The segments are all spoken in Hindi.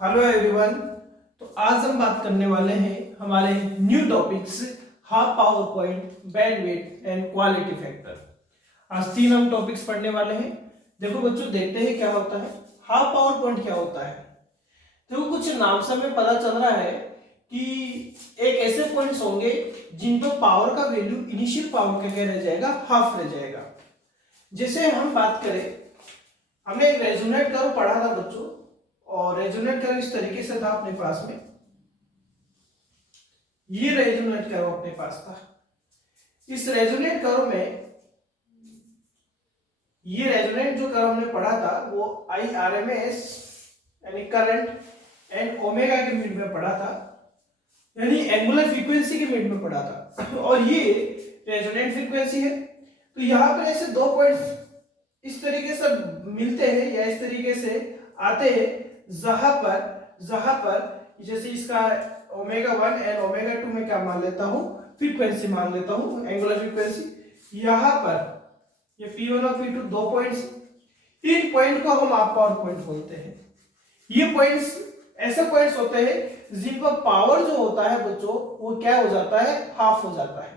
Hello everyone. तो आज हम बात करने वाले हैं हमारे new topics half power point, bandwidth and quality factor. आज 3 हम टॉपिक्स पढ़ने वाले हैं। देखो बच्चों, देखते हैं क्या होता है हाफ पावर पॉइंट, क्या होता है। देखो, कुछ नाम से हमें पता चल रहा है कि एक ऐसे पॉइंट्स होंगे जिन पर पावर का वैल्यू इनिशियल पावर का क्या रह जाएगा, हाफ रह जाएगा। जैसे हम बात करें, हमने एक रेजोनेट कर्व पढ़ा था बच्चों, और रेजोनेट कर्व इस तरीके से था अपने पास में। ये रेजोनेट कर्व अपने पास था। इस रेजोनेट कर्व में ये रेजोनेट जो कर्व हमने पढ़ा था वो IRMS यानी करंट एंड ओमेगा के मिड में पढ़ा था, यानी एंगुलर फ्रीक्वेंसी के मिड में पढ़ा था। और ये रेजोनेट फ्रीक्वेंसी है। तो यहाँ पर ऐसे दो पॉइंट्स इस तरीके से मिलते हैं या इस तरीके से आते हैं, जहां पर जैसे इसका ओमेगा 1 एंड ओमेगा 2 में क्या मान लेता हूं, फ्रीक्वेंसी मान लेता हूं, एंगुलर फ्रीक्वेंसी। यहां पर ये P1 और P2 दो पॉइंट्स, इन पॉइंट को हम हाफ पावर पॉइंट बोलते हैं। ये पॉइंट्स ऐसे पॉइंट्स होते हैं जिन पर पावर जो होता है बच्चों वो क्या हो जाता है, हाफ हो जाता है।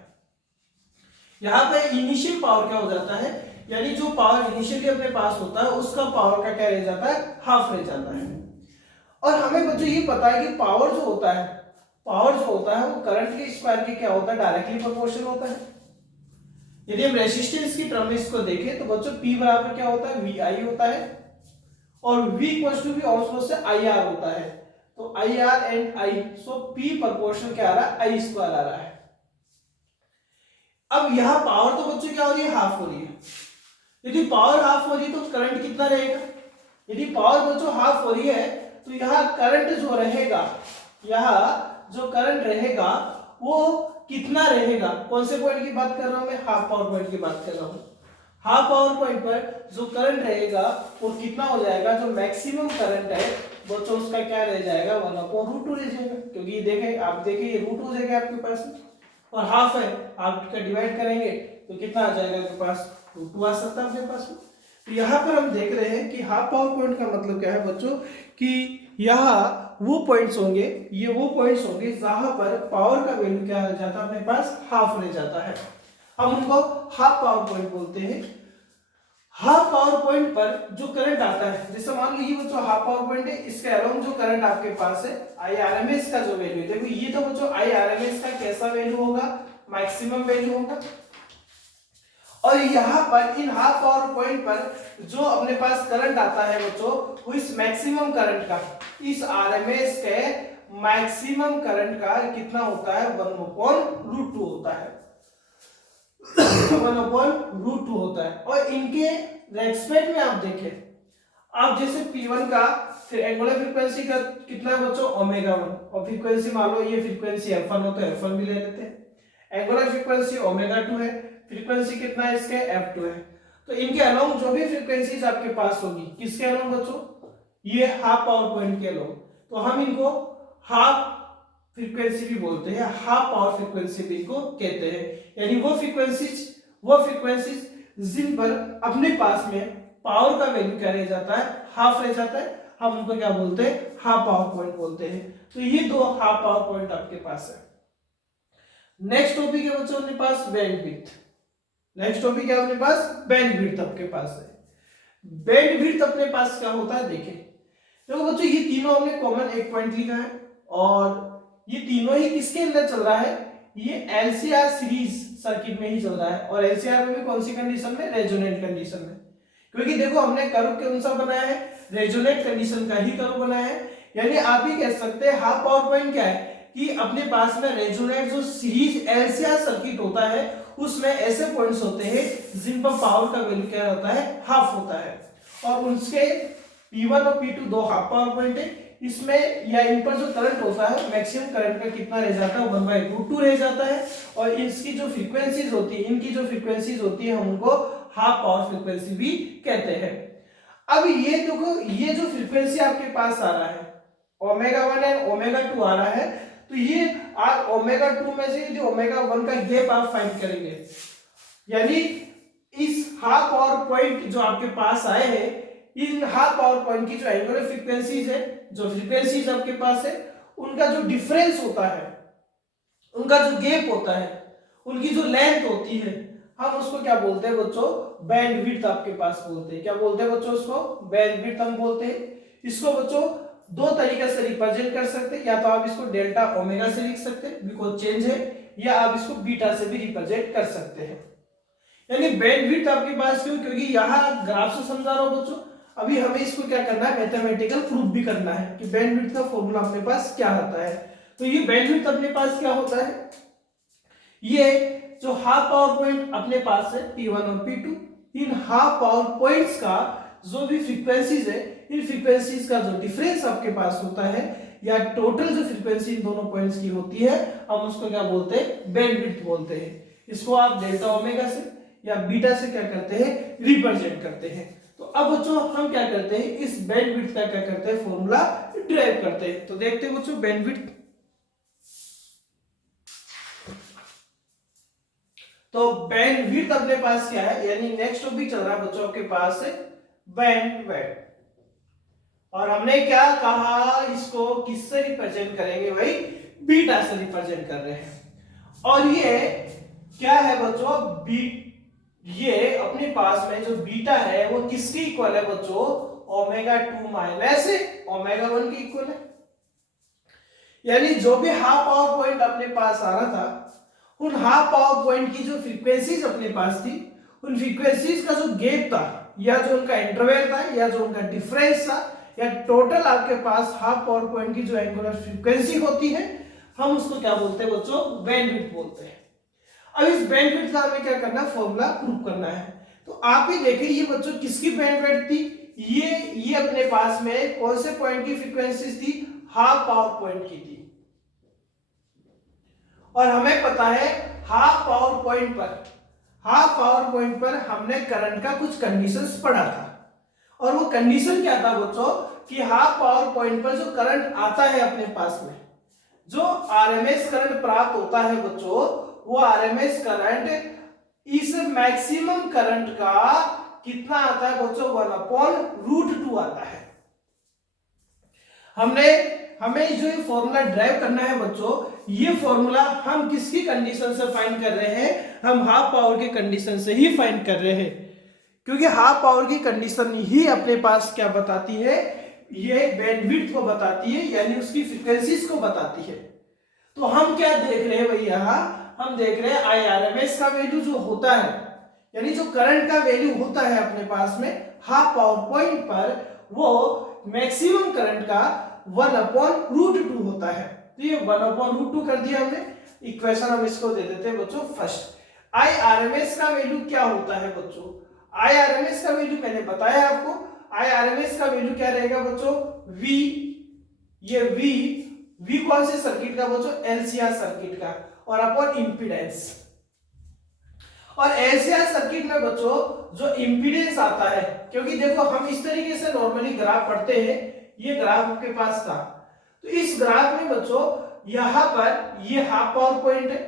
यहां पे इनिशियल पावर क्या हो जाता है, यानी जो पावर इनिशियली अपने पास होता है उसका पावर का क्या रह जाता है, हाफ रह जाता है। और हमें बच्चों ये पता है कि पावर जो होता है वो करंट के स्क्वायर के क्या होता है, डायरेक्टली प्रोपोर्शनल होता है। यदि हम रेजिस्टेंस की टर्म में इसको देखें तो बच्चों P बराबर क्या होता है, VI होता है, और V इक्वल्स टू भी ऑल्सो से IR होता है। तो IR and I, so P proportional क्या आ रहा है, I स्क्वायर आ रहा है। अब यहां पावर तो बच्चों क्या हो रही है, हाफ हो रही है। यदि पावर हाफ हो रही है तो करंट कितना रहेगा, यदि पावर बच्चों हाफ हो रही है तो यहाँ करंट जो रहेगा, यहाँ जो करंट रहेगा वो कितना रहेगा। कौन से पॉइंट की बात कर रहा हूं मैं, हाफ पावर पॉइंट की बात कर रहा हूं। हाफ पावर पॉइंट पर जो करंट रहेगा वो कितना हो जाएगा, जो मैक्सिमम करंट है बच्चों उसका क्या रह जाएगा, 1/√2 रह जाएगा। क्योंकि देखें, आप देखिए ये रूट हो जाएगा आपके पास में, और हाफ है, आप इसका डिवाइड करेंगे तो कितना आ जाएगा आपके पास, √2 आ सकता है आपके पास में। तो यहाँ पर हम देख रहे हैं कि हाफ पावर पॉइंट का मतलब क्या है बच्चों, कि यहाँ वो पॉइंट्स होंगे, ये वो पॉइंट्स होंगे जहां पर पावर का वैल्यू क्या रह जाता है, अपने पास हाफ रह जाता है। हम उनको हाफ पावर पॉइंट बोलते हैं। हाफ पावर पॉइंट पर जो करंट आता है, जैसे मान लीजिए बच्चों हाफ पावर पॉइंट है, इसके अलावा जो करंट आपके पास है IRMS का जो वैल्यू, देखो ये तो बच्चों IRMS का कैसा वैल्यू होगा, मैक्सिमम वैल्यू होगा। और यहाँ पर इन हाफ पावर पॉइंट पर जो अपने पास करंट आता है बच्चों, वो इस मैक्सिमम करंट का, इस RMS के मैक्सिमम करंट का कितना होता है, 1/√2 होता है। 1/√2 होता है। और इनके रेस्पेक्ट में आप देखें, आप जैसे P1 का फिर एंगुलर फ्रीक्वेंसी का कितना है बच्चों, ω1, और फ्रीक्वेंसी मान लो ये फ्रीक्वेंसी F1 हो तो F1 भी ले लेते हैं। एंगुलर फ्रीक्वेंसी ω2 है, फ्रीक्वेंसी कितना है इसके, F2 है। तो इनके अलोंग जो भी फ्रीक्वेंसीज आपके पास होगी, किसके अलोंग बच्चों, ये हाफ पावर पॉइंट के अलोंग, तो हम इनको हाफ फ्रीक्वेंसी भी बोलते हैं, हाफ पावर फ्रीक्वेंसी भी इनको कहते हैं। यानी वो फ्रीक्वेंसीज जिन पर अपने पास में पावर का वैल्यू क्या रह जाता है, हाफ रह जाता है, हम उनको क्या बोलते हैं, हाफ पावर पॉइंट बोलते हैं। तो ये दो हाफ पावर पॉइंट आपके पास है। नेक्स्ट टॉपिक है बच्चों अपने पास बैंडविड्थ। नेक्स्ट टॉपिक है अपने पास बैंडविड्थ आपके पास है। बैंडविड्थ अपने पास क्या होता है, देखें देखो बच्चों, ये तीनों हमने कॉमन एक पॉइंट लिखा है, और ये तीनों ही किसके अंदर चल रहा है, ये LCR सीरीज सर्किट में ही चल रहा है। और LCR में भी कौन सी कंडीशन में, रेजोनेंट कंडीशन में। क्योंकि देखो हमने कर्व के अनुसार बनाया है, रेजोनेंट कंडीशन का ही कर्व बनाया है। यानी आप ही कह सकते हैं हाफ पावर पॉइंट क्या है, कि अपने पास में रेजोनेंट जो सीरीज LCR सर्किट होता है उसमें ऐसे पॉइंट्स होते हैं जिन पर पावर का वैल्यू क्या होता है, हाफ होता है। और उसके P1 और P2 दो हाफ पावर पॉइंट है। इसमें या इन पर जो करंट होता है मैक्सिमम करंट का कितना रह जाता है, 1/√2 रह जाता है। और इसकी जो फ्रीक्वेंसीज होती है, इनकी जो फ्रीक्वेंसीज होती है, हम उनको हाफ पावर फ्रीक्वेंसी भी कहते हैं। अब ये देखो, ये जो फ्रीक्वेंसी आपके पास आ रहा है ω1 एंड ω2 आ रहा है, तो ये ω2 में से जो ω1 का गैप आप फाइंड करेंगे। यानी इस हाफ पावर पॉइंट जो आपके पास आए हैं, इन हाफ पावर पॉइंट की जो एंगुलर फ्रीक्वेंसीज है, जो फ्रीक्वेंसीज आपके पास है, उनका जो डिफरेंस होता है, उनका जो गैप होता है, उनकी जो लेंथ होती है, हम उसको क्या बोलते हैं बच्चों, बैंडविड्थ आपके पास बोलते हैं। क्या बोलते हैं बच्चों उसको, बैंडविड्थ हम बोलते हैं। इसको बच्चों दो तरीके से रिप्रेजेंट कर सकते हैं, या तो आप इसको डेल्टा ओमेगा से लिख सकते हैं बिकॉज चेंज है, या आप इसको बीटा से भी रिप्रेजेंट कर सकते हैं। यानी बैंडविड्थ आपके पास क्यों, क्योंकि यहाँ ग्राफ से समझा रहा हूं बच्चों, अभी हमें इसको क्या करना है, मैथमेटिकल प्रूफ भी करना है कि बैंडविड्थ का फॉर्मूला अपने पास क्या होता है। तो ये बैंडविड्थ अपने पास क्या होता है, ये जो हाफ पावर पॉइंट अपने पास है P1 और P2, in half power points का जो भी फ्रीक्वेंसीज है, इन फ्रीक्वेंसीज का जो डिफरेंस आपके पास होता है, या टोटल जो फ्रीक्वेंसी इन दोनों पॉइंट्स की होती है, हम उसको क्या बोलते हैं, बैंडविड्थ बोलते हैं। इसको आप डेल्टा ओमेगा से या बीटा से क्या करते हैं, रिप्रेजेंट करते हैं। तो अब बच्चों हम क्या करते हैं, इस बैंडविड्थ का क्या करते हैं, फॉर्मूला डिराइव करते हैं। तो देखते हैं बच्चों बैंडविड्थ, तो बैंडविड्थ अपने पास क्या है, यानी नेक्स्ट टॉपिक चल रहा है बच्चों आपके पास है बैंडविड्थ, और हमने क्या कहा, इसको किससे रिप्रेजेंट करेंगे भाई, बीटा से रिप्रेजेंट कर रहे हैं। और ये क्या है बच्चों, ये अपने पास में जो बीटा है वो किसके इक्वल है बच्चों, ओमेगा 2 माइनस ओमेगा 1 के इक्वल है। यानी जो भी हाफ पावर पॉइंट अपने पास आ रहा था, उन हाफ पावर पॉइंट की जो फ्रीक्वेंसीज अपने पास थी, उन फ्रीक्वेंसीज का जो गैप था, या जो उनका इंटरवल था, या जो उनका डिफरेंस था, या टोटल आपके पास हाफ पावर पॉइंट की जो एंगुलर फ्रीक्वेंसी होती है, हम उसको क्या बोलते हैं बच्चों, बैंडविड्थ बोलते हैं। अब इस बैंडविड्थ का हमें क्या करना है, फॉर्मूला प्रूव करना है। तो आप ही देखिए ये बच्चों किसकी बैंडविड्थ थी, ये अपने पास में कौन से पॉइंट की फ्रीक्वेंसी थी, हाफ पावर पॉइंट की थी। और हमें पता है हाफ पावर पॉइंट पर हमने करंट का कुछ कंडीशंस पढ़ा था, और वो कंडीशन क्या था बच्चों, कि हाफ पावर पॉइंट पर जो करंट आता है अपने पास में, जो आरएमएस करंट प्राप्त होता है बच्चों, वो आरएमएस करंट इस मैक्सिमम करंट का कितना आता है बच्चों, 1/√2 आता है। हमें जो ये फॉर्मूला ड्राइव करना है बच्चों, ये फॉर्मूला हम किसकी कंडीशन से फाइंड कर रहे हैं, हम हाफ पावर की कंडीशन से ही फाइंड कर रहे हैं, क्योंकि हाफ पावर की कंडीशन ही अपने पास क्या बताती है, ये बैंडविड्थ को बताती है, यानी उसकी फ्रीक्वेंसीज को बताती है। तो हम क्या देख रहे हैं भाई, यहां हम देख रहे हैं आईआरएमएस का वैल्यू जो होता है, यानी जो करंट का वैल्यू होता है अपने पास में हाफ पावर पॉइंट पर, वो मैक्सिमम करंट का 1/√2 होता है। तो ये 1/√2 कर दिया हमने, इक्वेशन हम इसको दे देते हैं बच्चों फर्स्ट। आईआरएमएस का वैल्यू क्या होता है बच्चों, आईआरएमएस का वैल्यू मैंने बताया आपको, आईआरएमएस का वैल्यू क्या रहेगा बच्चों, V, ये V कौन से सर्किट का बच्चों, एलसीआर सर्किट का, और अपॉन इंपीडेंस। और एलसीआर सर्किट में बच्चों जो इंपीडेंस आता है, क्योंकि देखो हम इस तरीके से नॉर्मली ग्राफ पढ़ते हैं, ये ग्राफ आपके पास था, तो इस ग्राफ में बच्चों यहां पर ये हाफ पावर पॉइंट है,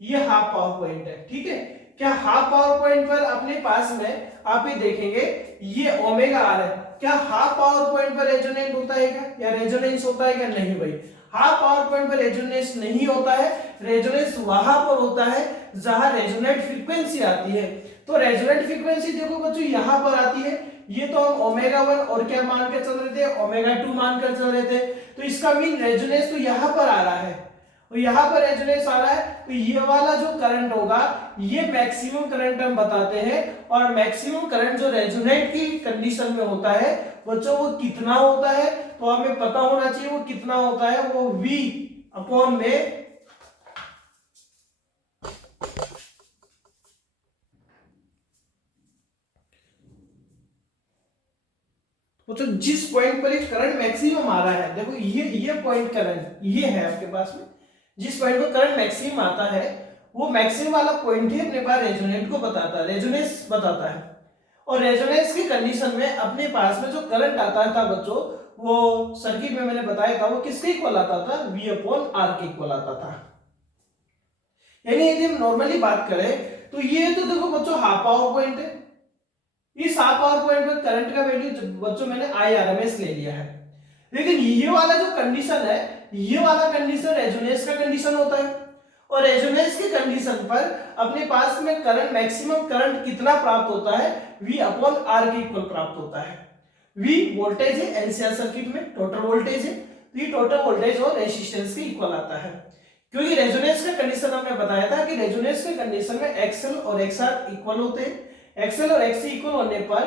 ये हाफ पावर पॉइंट है, ठीक है। क्या हाफ पावर पॉइंट पर अपने पास में आप ही देखेंगे ये ओमेगा आर है, क्या हाफ पावर पॉइंट पर रेजोनेंट होता है क्या, या रेजोनेंस होता है क्या, नहीं भाई, हाफ पावर पॉइंट पर रेजोनेंस नहीं होता है। रेजोनेंस वहां पर होता है जहां रेजोनेंट फ्रीक्वेंसी आती है। तो रेजोनेंट फ्रीक्वेंसी देखो बच्चों यहां पर आती है, ये तो हम ओमेगा 1 और क्या मान के चल रहे थे, ओमेगा 2 मान कर चल रहे थे, तो इसका मीन रेजोनेंस तो यहां पर आ रहा है, और यहां पर रेजोनेंस आ रहा है, तो ये वाला जो करंट होगा ये मैक्सिमम करंट हम बताते हैं। और मैक्सिमम करंट जो रेजोनेट की कंडीशन में होता है बच्चों वो कितना होता है, तो हमें पता होना चाहिए वो कितना होता है, वो V/में बच्चों जिस पॉइंट पर एक करंट मैक्सिमम आ रहा है, देखो ये पॉइंट करंट ये है आपके पास में, जिस पॉइंट पर करंट मैक्सिमम आता है वो मैक्सिमम वाला पॉइंट ही अपने पास रेजोनेंट को बताता है, रेजोनेंस बताता है। और रेजोनेंस की कंडीशन में अपने पास में जो करंट आता था बच्चों, वो सर्किट में मैंने बताया था वो किसके इक्वल आता था, V/R के इक्वल आता था। यानी यदि हम नॉर्मली बात करें तो ये तो देखो बच्चों हाफ पावर पॉइंट है, इस हाफ पावर पॉइंट पे करंट का वैल्यू बच्चों मैंने IRMS ले लिया है। लेकिन ये वाला जो कंडीशन है, ये वाला कंडीशन रेजोनेंस का कंडीशन होता है, और रेजोनेंस के कंडीशन पर अपने पास में करंट, मैक्सिमम करंट कितना प्राप्त होता है, V/R के इक्वल प्राप्त होता है। V वोल्टेज है LCR सर्किट में, टोटल वोल्टेज है, तो ये टोटल वोल्टेज और रेजिस्टेंस के इक्वल आता है। क्योंकि रेजोनेंस का कंडीशन हमने बताया था कि रेजोनेंस के कंडीशन में XL और XR इक्वल होते हैं। XL और XC इक्वल होने पर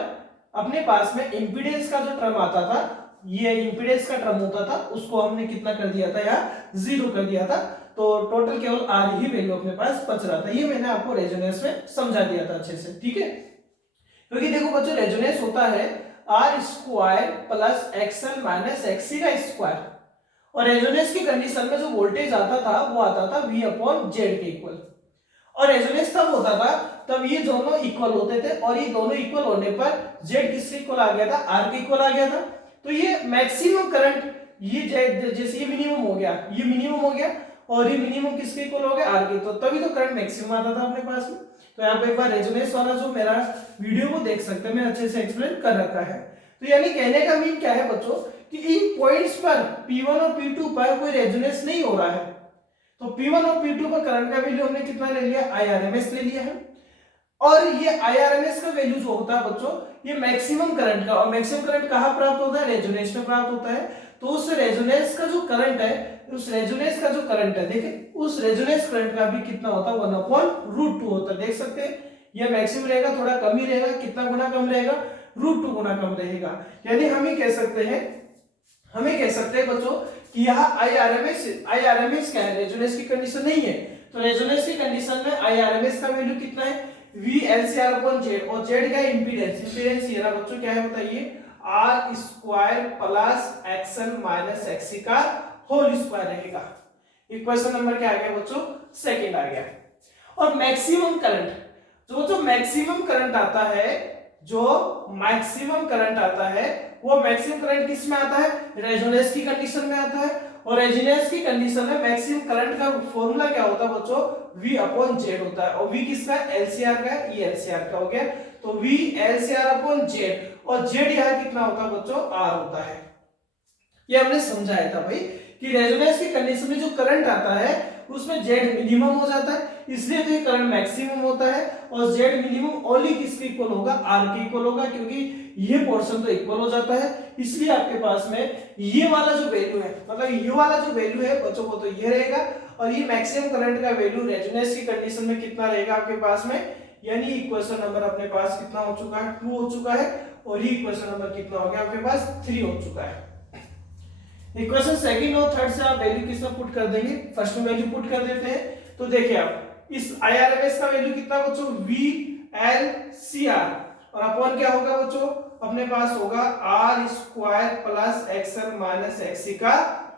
अपने पास में इंपीडेंस का जो टर्म आता था, ये इंपीडेंस का टर्म होता था, उसको हमने कितना कर दिया था, यहाँ 0 कर दिया था, तो टोटल केवल R ही वैल्यू अपने पास बच रहा था। ये मैंने आपको रेजोनेंस में समझा दिया था अच्छे से, ठीक है। क्योंकि देखो बच्चों, रेजोनेंस होता है R² plus XL minus XC का स्क्वायर, और रेजोनेंस की कंडीशन में जो वोल्टेज आता था वो आता था V/Z के इक्वल। और रेजोनेंस तब होता था तब ये दोनों इक्वल होते थे, और ये दोनों इक्वल होने पर Z किसके इक्वल आ गया था, R के इक्वल आ गया था। तो ये मैक्सिमम करंट, ये जैसे ये मिनिमम हो गया, ये मिनिमम हो गया, और ये मिनिमम किसके इक्वल हो गया, R के, तो तभी तो करंट मैक्सिमम आता था अपने पास में। तो आप एक बार रेजोनेंस वाला जो मेरा वीडियो को देख सकते हैं, मैंने अच्छे से एक्सप्लेन कर रखा है। तो यानी कहने का मीन क्या है बच्चों, कि इन पॉइंट्स पर P1 और P2 पर कोई रेजोनेंस नहीं हो रहा है, तो P1 और P2 पर करंट का वैल्यू हमने कितना ले लिया, IRMS ले लिया है। और ये IRMS का वैल्यू जो होता है बच्चों, ये मैक्सिमम करंट का, और मैक्सिमम करंट कहाँ प्राप्त होता है, रेजोनेंस में प्राप्त होता है। तो उस रेजोनेंस का जो करंट है, उस रेजोनेंस का जो करंट है, देखिए उस रेजोनेंस करंट का भी कितना होता है, 1/√2 होता है। देख सकते हैं, यह मैक्सिमम रहेगा, थोड़ा कम ही रहेगा, कितना गुना कम रहेगा, √2 गुना कम रहेगा। यानी हम ही कह सकते हैं, बच्चों कि यहाँ IRMS क्या है, रेजोनेंस की कंडीशन नहीं है, तो रेजोनेंस की कंडीशन में IRMS का वैल्यू कितना है, VLCR/Z, और Z क्या है, इंपीडेंस ये रहा बच्चों, क्या है बताइए, R² plus XL minus XC का होल स्क्वायर रहेगा। इक्वेशन नंबर क्या आ गया बच्चों, सेकंड आ गया। और मैक्सिमम करंट, जो मैक्सिमम करंट आता है, वो मैक्सिमम करंट किस में आता है, रेजोनेंस की कंडीशन में आता है। और रेजोनेंस की कंडीशन में मैक्सिमम करंट का फॉर्मूला क्या होता है बच्चों, V/Z होता है, और V किसका है, LCR का है, ये LCR का हो गया, तो VLCR/Z, और Z यहाँ कितना होता है बच्चों, R होता है। ये हमने समझाया था भाई कि रेजोनेंस की कंडीशन में जो करंट आता है उसमें Z मिनिमम हो जाता है, इसलिए तो ये करंट मैक्सिमम होता है, और Z मिनिमम ओनली किसके इक्वल होगा, R के इक्वल होगा, क्योंकि ये पोर्शन तो इक्वल हो जाता है। इसलिए आपके पास में ये वाला जो वैल्यू है, मतलब ये वाला जो वैल्यू है बच्चों को, तो ये रहेगा, और ये मैक्सिमम करंट का वैल्यू रेजोनेंस की कंडीशन में कितना रहेगा आपके पास में, यानी इक्वेशन नंबर अपने पास कितना हो चुका है, 2 हो चुका है, और ये इक्वेशन नंबर कितना हो गया आपके पास, 3 हो चुका है। इक्वेशन सेकंड और थर्ड से आप वैल्यू किसमें पुट कर देंगे, फर्स्ट में वैल्यू पुट कर देते हैं। तो देखिए आप इस IRMS का वैल्यू कितना बच्चों, VLCR, और अपॉन क्या होगा बच्चों, अपने पास होगा R² plus XL minus XC का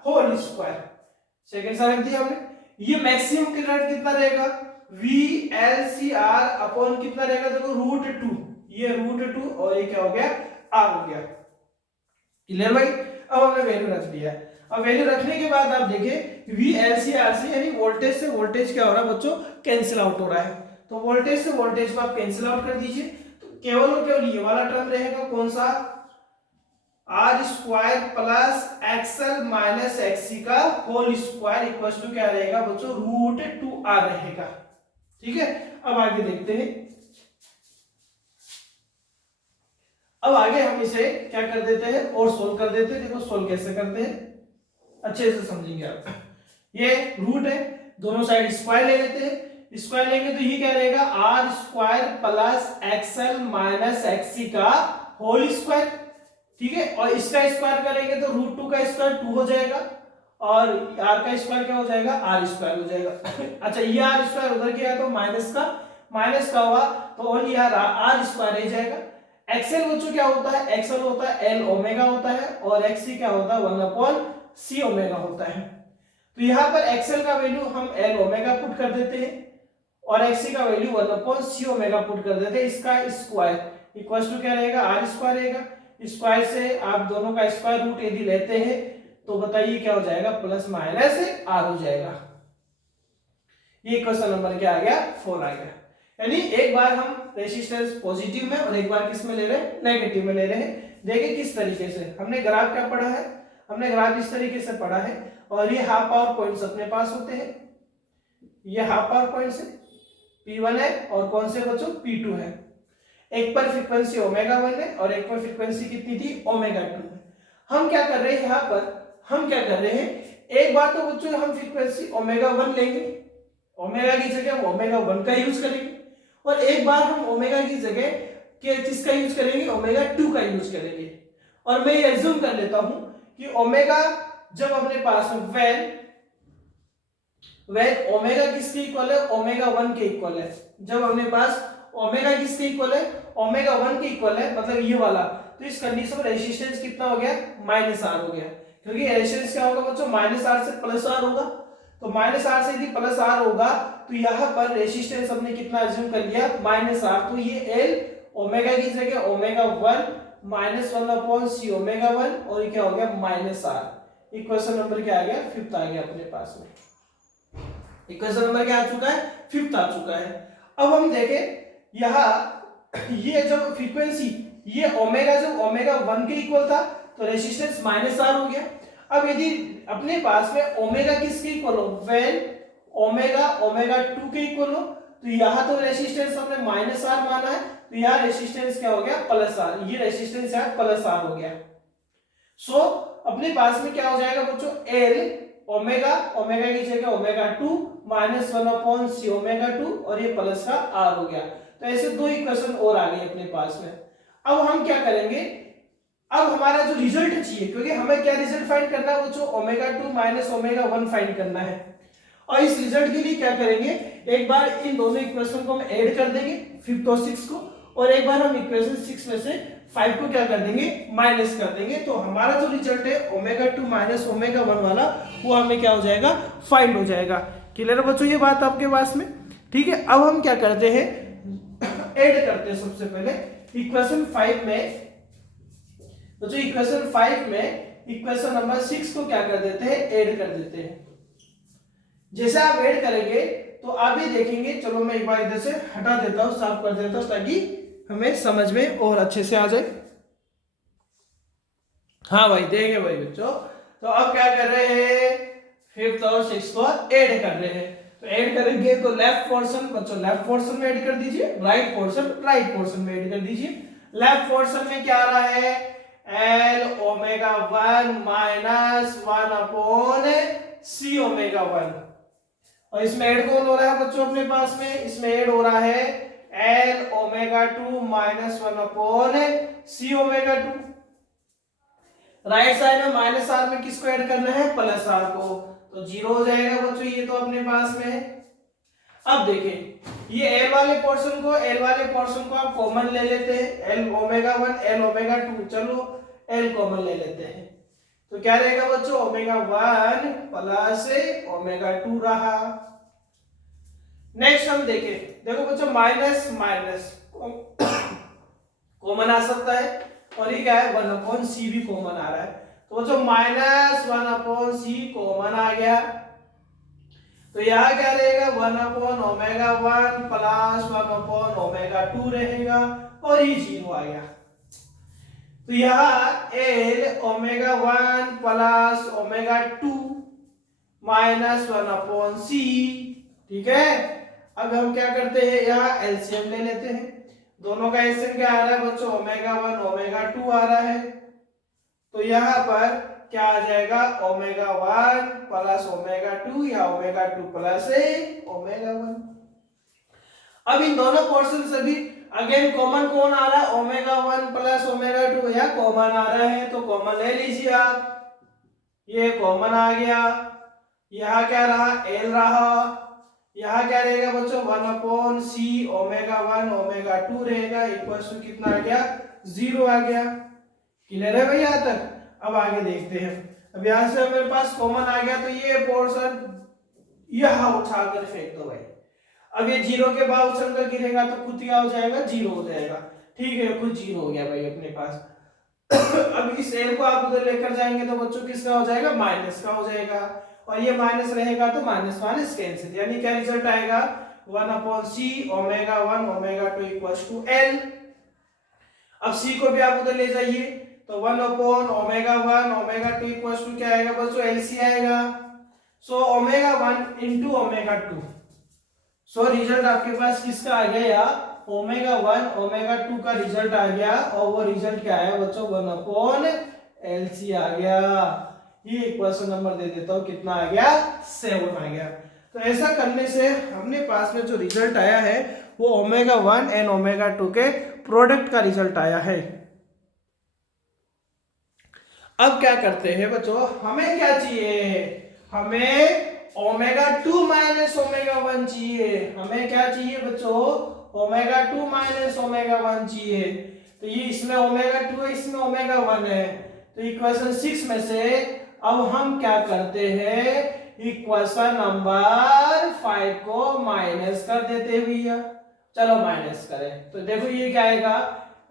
होल स्क्वायर। सेकंड सा रख दिया हमने। ये मैक्सिमम करंट कितना रहेगा, VLCR अपॉन कितना रहेगा, देखो √2, ये √2, और ये क्या हो गया, R हो गया। क्लियर भाई, अब हमने वैल्यू रख दिया। अब वैल्यू रखने के बाद आप देखिए VLCR यानी वोल्टेज से वोल्टेज क्या हो रहा है बच्चों, कैंसिल आउट हो रहा है, तो वोल्टेज से वोल्टेज को आप कैंसिल आउट कर दीजिए, तो केवल और केवल ये वाला टर्म रहेगा, कौन सा, R² plus XL minus XC का होल स्क्वायर इक्वल टू क्या रहेगा बच्चों, √2R रहेगा। ठीक है, अब आगे देखते हैं। अब आगे हम इसे क्या कर देते हैं, और सोल्व कर देते हैं। देखो सोल्व कैसे करते हैं, अच्छे से समझेंगे आप। ये रूट है, दोनों साइड स्क्वायर ले लेते हैं, स्क्वायर लेंगे तो ये क्या रहेगा, R² plus XL minus XC का होल स्क्वायर। ठीक है, और इसका स्क्वायर करेंगे तो √2 का स्क्वायर 2 हो जाएगा, और R का स्क्वायर क्या हो जाएगा, R² हो जाएगा। अच्छा, ये R² उधर गया तो माइनस का हुआ, तो ओनली R² रह जाएगा। एक्सएल बच्चों क्या होता है, एक्सएल होता है L ओमेगा होता है, और XC क्या होता है, 1/C ओमेगा होता है। तो यहाँ पर एक्सएल का वैल्यू हम L ओमेगा पुट कर देते हैं, और XC का वैल्यू 1/C ओमेगा पुट कर देते हैं। इसका स्क्वायर इक्वल टू क्या रहेगा, R² रहेगा। स्क्वायर से आप दोनों का स्क्वायर रूट यदि लेते हैं तो बताइए क्या हो जाएगा, प्लस माइनस R हो जाएगा। ये क्वेश्चन नंबर क्या आ गया, 4 आ गया। यानी एक बार हम रेजिस्टेंस पॉजिटिव में और एक बार किस में ले रहे हैं, नेगेटिव में ले रहे हैं। देखिए किस तरीके से हमने ग्राफ क्या पढ़ा है, हमने ग्राफ इस तरीके से पढ़ा है और ये हाफ पावर पॉइंट्स अपने पास होते हैं, ये हाफ पावर पॉइंट्स है, P1 है और कौन से बच्चों P2 है। एक पर फ्रीक्वेंसी ओमेगा 1 है और एक पर फ्रीक्वेंसी कितनी थी, ओमेगा 2 है। हम क्या कर रहे हैं यहाँ पर, हम क्या कर रहे हैं, एक बार तो बच्चों हम फ्रीक्वेंसी ओमेगा 1 लेंगे, ओमेगा की जगह हम ओमेगा 1 का यूज करेंगे और एक बार हम ओमेगा की जगह के किसका यूज करेंगे, ओमेगा 2 का यूज करेंगे। और मैं ये एज्यूम कर लेता हूं कि ओमेगा जब अपने पास वैन ओमेगा किसके इक्वल है, ओमेगा 1 के इक्वल है। जब अपने पास ओमेगा किसके इक्वल है, ओमेगा 1 के इक्वल है, मतलब ये वाला, तो इस कंडीशन में रेजिस्टेंस कितना हो गया, -r हो गया। क्योंकि रेजिस्टेंस क्या होगा बच्चों, -r से +r होगा, तो -r से यदि +r होगा तो यहाँ पर रेजिस्टेंस हमने कितना अज्यूम कर लिया, -r। तो ये L ओमेगा की जगह ओमेगा 1 -1/c ओमेगा 1 और ये क्या हो गया, -r। इक्वेशन नंबर क्या आ गया, 5th आ गया अपने पास में। इक्वेशन नंबर क्या आ चुका है, 5th आ चुका है। अब हम देखें यहाँ ये जब फ्रीक्वेंसी ये ओमेगा जब ओमेगा 1 के इक्वल था तो रेजिस्टेंस -r हो गया। अब यदि अपने पास में ओमेगा किसके इक्वल हो, व्हेन ओमेगा ओमेगा 2 के इक्वल हो, तो यहाँ तो रेजिस्टेंस हमने -r माना है, तो यहाँ रेजिस्टेंस क्या हो गया, +r। ये रेजिस्टेंस यहाँ +r हो गया। सो अपने पास में क्या हो जाएगा बच्चों, L ओमेगा ओमेगा की जगह ओमेगा 2 -1/c ओमेगा 2 और ये प्लस का r हो गया। तो ऐसे दो इक्वेशन और आ गई अपने पास में। अब हम क्या करेंगे, अब हमारा जो रिजल्ट चाहिए, क्योंकि हमें क्या रिजल्ट फाइंड करना है बच्चों, ओमेगा 2 - ओमेगा 1 फाइंड करना है। और इस रिजल्ट के लिए क्या करेंगे, एक बार इन दोनों इक्वेशन को हम ऐड कर देंगे 5th और 6 को, और एक बार हम इक्वेशन 6 में से 5 को क्या कर देंगे, माइनस कर देंगे। तो हमारा जो रिजल्ट है ओमेगा 2 - ओमेगा 1 वाला, वो हमें क्या हो जाएगा, फाइंड हो जाएगा। क्लियर है बच्चों ये बात आपके पास में, ठीक है। अब हम क्या करते हैं, ऐड करते हैं सबसे पहले इक्वेशन 5 में। बच्चों इक्वेशन 5 में इक्वेशन नंबर 6 को क्या कर देते हैं, ऐड कर देते हैं। जैसे आप ऐड करेंगे तो आप ये देखेंगे, चलो मैं एक बार इधर से हटा देता हूं, साफ कर देता हूं, ताकि हमें समझ में और अच्छे से आ जाए। हाँ भाई देखें भाई बच्चों, तो अब क्या कर रहे हैं, 5th और 6th को ऐड कर रहे हैं। तो ऐड करेंगे तो लेफ्ट पोर्शन बच्चों लेफ्ट पोर्शन में ऐड कर दीजिए, राइट पोर्शन राइट पोर्शन में ऐड कर दीजिए। लेफ्ट पोर्शन में क्या आ रहा है, L ओमेगा 1 - 1/c ओमेगा 1, और इसमें ऐड कौन हो रहा है बच्चों अपने पास में, इसमें ऐड हो रहा है L omega 2 - 1/c omega 2। Right side में -r में किसको ऐड करना है, +r को, तो 0 हो जाएगा बच्चों, ये तो अपने पास में है। अब देखें ये L वाले पोर्शन को आप कॉमन ले लेते हैं, L ओमेगा 1 L ओमेगा 2, चलो L कॉमन ले लेते हैं, तो क्या रहेगा बच्चों, ओमेगा 1 प्लस ओमेगा 2 रहा। नेक्स्ट हम देखें, देखो बच्चों माइनस माइनस कॉमन आ सकता है, और ये क्या है 1/c भी कॉमन आ रहा है, तो बच्चों -1/c कॉमन आ गया, तो यहाँ क्या रहेगा 1/ओमेगा 1 प्लस 1/ओमेगा 2 रहेगा, और ये 0 आ गया। तो यहाँ L omega 1 plus omega 2 minus 1/c, ठीक है। अब हम क्या करते हैं, यहाँ एलसीएम ले लेते हैं, दोनों का एलसीएम क्या आ रहा है बच्चों, ओमेगा 1 ओमेगा 2 आ रहा है, तो यहाँ पर क्या आ जाएगा, ओमेगा 1 प्लस ओमेगा 2 या ओमेगा 2 प्लस ओमेगा 1। अब इन दोनों पोर्शन से भी अगेन कॉमन कौन आ रहा है, ओमेगा 1 प्लस ओमेगा 2 या कॉमन आ रहा है, तो कॉमन ले लीजिए आप, ये कॉमन आ गया। यहाँ क्या रहा, L रहा, यहाँ क्या रहेगा बच्चों 1/c ओमेगा 1 ओमेगा 2 रहेगा, इक्वल टू कितना आ गया, 0 आ गया। क्लियर है भाई यहाँ तक। अब आगे देखते हैं, अब यहाँ से हमारे पास कॉमन आ गया, तो ये पोर्शन यहाँ उठाकर फेंक दो भाई। अब ये 0 के बाद उछलकर गिरेगा तो खुद क्या हो जाएगा, 0 हो जाएगा, ठीक है, खुद 0 हो गया भाई अपने पास। अब इस L को आप उधर लेकर जाएंगे तो बच्चों किसका हो जाएगा, माइनस का हो जाएगा, और ये माइनस रहेगा तो माइनस माइनस कैंसिल, यानी क्या रिजल्ट आएगा, 1/c ω1 ω2 इक्वल्स टू l। अब c को भी आप उधर ले जाइए तो 1/ω1 ω2 इक्वल्स टू क्या आएगा बच्चों, lc आएगा। सो ω1 इंटू ω2, सो रिजल्ट आपके पास किसका आ गया, या ω1 ω2 का रिजल्ट आ गया, और वो रिजल्ट क्या आया बच्चों, 1/lc आ गया। ये इक्वेशन नंबर दे देता हूं, कितना आ गया, 7 आ गया। तो ऐसा करने से हमने पास में जो रिजल्ट आया है वो ω1 एंड ω2 के प्रोडक्ट का रिजल्ट आया है। अब क्या करते हैं बच्चों, हमें क्या चाहिए, हमें ω2 माइनस ω1 चाहिए। हमें क्या चाहिए बच्चों, ω2 माइनस ω1 चाहिए। तो ये इसमें ω2 है, इसमें ω1 है, तो इक्वेशन 6 में से अब हम क्या करते हैं, इक्वेशन नंबर 5 को माइनस कर देते हैं भैया। चलो माइनस करें तो देखो ये क्या आएगा,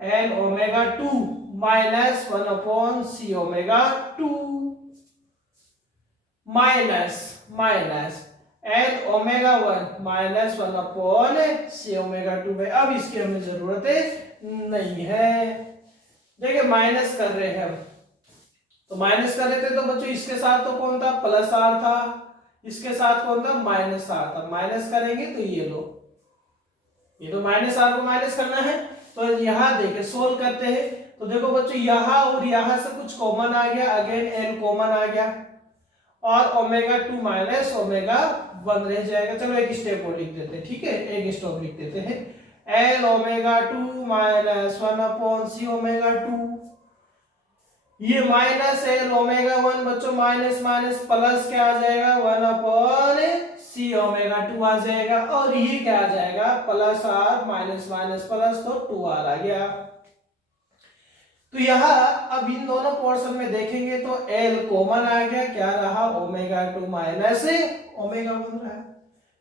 N ω2 minus 1/c ω2 minus minus N ω1 minus 1/c ω2 है। अब इसकी हमें जरूरत नहीं है। देखिए माइनस कर रहे हैं हम, तो माइनस कर रहे थे तो बच्चों इसके साथ तो कौन था, प्लस आर था, इसके साथ कौन था, माइनस आर था। माइनस करेंगे तो ये लो, ये तो माइनस आर को माइनस करना है। तो यहां देखे सोल्व करते हैं तो देखो बच्चों यहां और यहां से कुछ कॉमन आ गया, अगेन एल कॉमन आ गया, और ω2 माइनस ω1 रह जाएगा। चलो एक स्टेप और लिख देते हैं, ठीक है, एक स्टेप लिख देते हैं, एल ω2 माइनस 1/c ω2, ये माइनस एल ω1 बच्चों माइनस माइनस प्लस क्या आ जाएगा, 1/c ω2 आ जाएगा, और ये क्या आ जाएगा, plus r minus minus plus, तो 2r आ गया। तो यहाँ अब इन दोनों पोर्शन में देखेंगे तो l कॉमन आ गया, क्या रहा, ω2 माइनस ω1 रहा।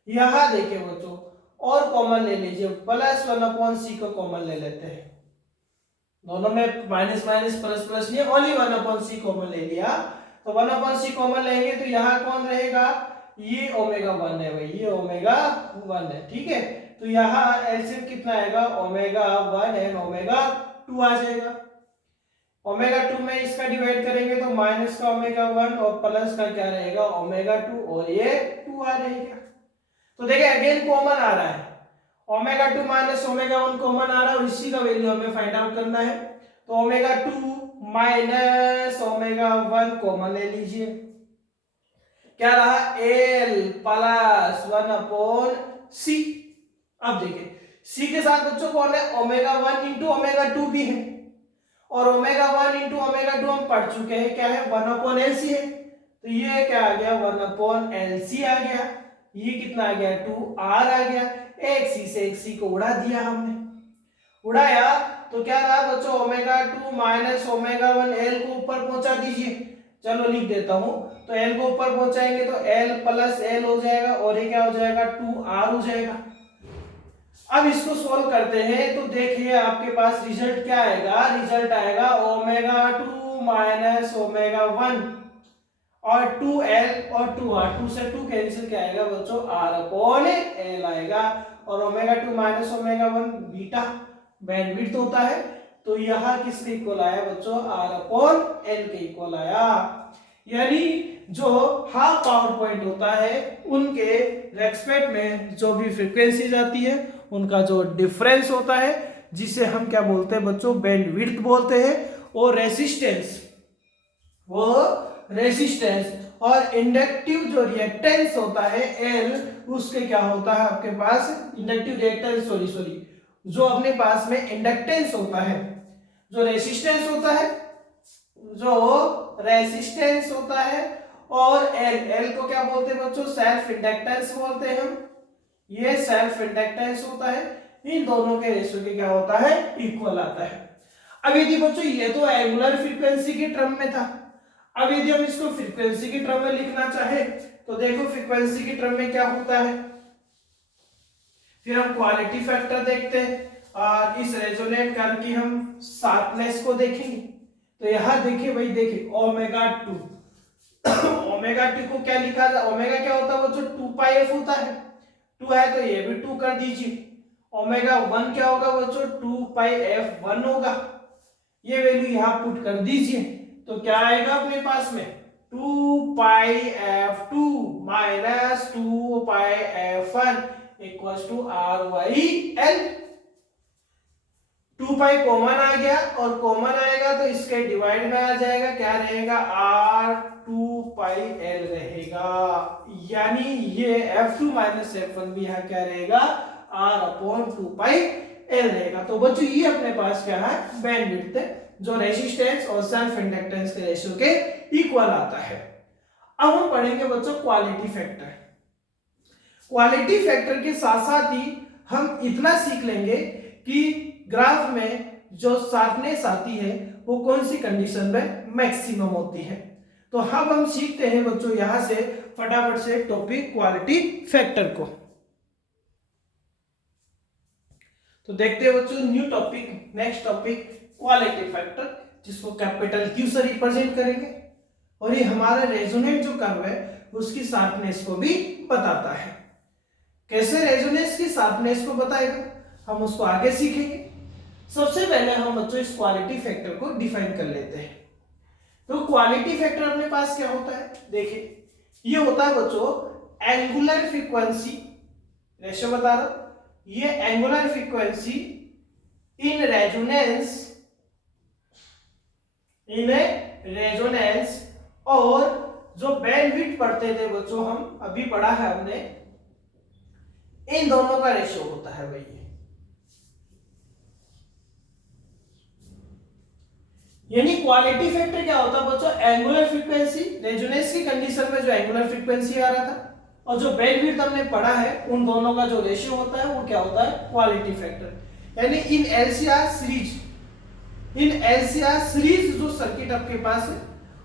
यहाँ देखिए बच्चों और कॉमन ले लीजिए, प्लस 1/c को कॉमन ले लेते हैं, दोनों में माइनस माइनस प्लस प्लस नहीं, ओनली 1/c कॉमन ले लिया। तो 1/c कॉमन लेंगे तो यहाँ कौन रहेगा, ये ω1 है भाई, ये ω1 है, ठीक है। तो यहाँ एलसीएम कितना आएगा, ω1 एंड ω2 आ जाएगा। ω2 में इसका डिवाइड करेंगे तो माइनस का ω1 और प्लस का क्या रहेगा, ω2, और ये 2r रहेगा। तो देखिए अगेन कॉमन आ रहा है, ω2 माइनस ω1 कॉमन आ रहा है, और इसी का वैल्यू हमें फाइंड आउट करना है। तो ω2 माइनस ω1 कॉमन ले लीजिए, क्या रहा, l प्लस 1/c। अब देखिए c के साथ बच्चों कौन है, ω1 इंटू ω2 भी है, और ω1 इंटू ω2 हम पढ़ चुके हैं, क्या है, 1/lc है। तो ये क्या आ गया, 1/lc आ गया। ये कितना आ गया, 2r आ गया। एक c से एक c को उड़ा दिया हमने, उड़ाया तो क्या रहा बच्चों, ω2 माइनस ω1 l को ऊपर पहुंचा दीजिए। चलो लिख देता हूं, तो l को ऊपर पहुंचाएंगे तो l प्लस l हो जाएगा, और ये क्या हो जाएगा, 2r हो जाएगा। अब इसको सोल्व करते हैं तो देखिए आपके पास रिजल्ट क्या आएगा, रिजल्ट आएगा ω2 माइनस ω1 और 2l और 2r, 2 से 2 कैंसिल क्या आएगा बच्चों, r/l आएगा। और ω2 माइनस ω1 बीटा बैंडविड्थ होता है, तो यह किसके इक्वल आया बच्चों, r/l के इक्वल आया। यानी जो हाफ पावर पॉइंट होता है उनके रेस्पेक्ट में जो भी फ्रीक्वेंसीज आती है उनका जो डिफरेंस होता है, जिसे हम क्या बोलते हैं बच्चों, बैंडविड्थ बोलते हैं। और रेसिस्टेंस, वो रेसिस्टेंस और इंडक्टिव जो रिएक्टेंस होता है L, उसके क्या होता है आपके पास, इंडक्टिव रिएक्टेंस सॉरी जो अपने पास में इंडक्टेंस होता है, जो रेसिस्टेंस होता है, जो रेसिस्टेंस होता है, और L को क्या बोलते हैं बच्चों, सेल्फ इंडक्टेंस बोलते हैं हम। ये सेल्फ इंडक्टेंस होता है, इन दोनों के रेशियो के क्या होता है, इक्वल आता है। अब यदि बच्चों ये तो एंगुलर फ्रीक्वेंसी के टर्म में था, अब यदि हम इसको फ्रीक्वेंसी के टर्म में लिखना चाहे तो देखो फ्रीक्वेंसी के टर्म में क्या होता है, फिर हम क्वालिटी फैक्टर देखते हैं और इस रेजोनेट करके हम शार्पनेस को देखेंगे। तो यहां देखिए भाई, देखिए ω2 ω2 को क्या लिखा जाए, ओमेगा क्या होता है बच्चों, 2πf होता है। 2 है तो ये भी 2 कर दीजिए। ओमेगा 1 क्या होगा बच्चों, 2πf1 होगा। ये वैल्यू यहाँ पुट कर दीजिए तो क्या आएगा अपने पास में, 2πf2 minus 2πf1 equals to RYL। 2 pi common आ गया और कॉमन आएगा तो इसके डिवाइड में आ जाएगा, क्या रहेगा, R2πL रहेगा। यानी ये F2 माइनस F1 भी यहाँ क्या रहेगा, R/2πL रहेगा। तो बच्चों ये अपने पास क्या है, बैंडविड्थ है जो रेजिस्टेंस और सेल्फ इंडक्टेंस के रेशियो के इक्वल आता है। अब हम पढ़ेंगे बच्चों क्वालिटी फैक्टर। क्वालिटी फैक्टर के साथ साथ ही हम इतना सीख लेंगे कि ग्राफ में जो शार्पनेस आती है वो कौन सी कंडीशन में मैक्सिमम होती है। तो अब हम सीखते हैं बच्चों यहां से फटाफट से टॉपिक क्वालिटी फैक्टर को। तो देखते हैं बच्चों new topic, next topic quality factor, जिसको कैपिटल Q से रिप्रेजेंट करेंगे। और ये हमारा रेजोनेंट जो कर्व है उसकी शार्पनेस को भी बताता है। कैसे रेजोनेंस की शार्पनेस को बताएगा हम उसको आगे सीखेंगे। सबसे पहले हम बच्चों इस क्वालिटी फैक्टर को डिफाइन कर लेते हैं। तो क्वालिटी फैक्टर अपने पास क्या होता है, देखिए ये होता है बच्चों एंगुलर फ्रीक्वेंसी रेशियो बता रहा हूं, ये एंगुलर फ्रीक्वेंसी इन रेजोनेंस और जो बैंडविड्थ पढ़ते थे बच्चों हम अभी पढ़ा है हमने, इन दोनों का रेशियो होता है भाई। यानी क्वालिटी फैक्टर क्या होता है बच्चों, एंगुलर फ्रीक्वेंसी, रेजोनेंस की कंडीशन में जो एंगुलर फ्रीक्वेंसी आ रहा था और जो बैंडविड्थ हमने पढ़ा है उन दोनों का जो रेशियो होता है वो क्या होता है, क्वालिटी फैक्टर। यानी इन एलसीआर सीरीज जो सर्किट आपके पास है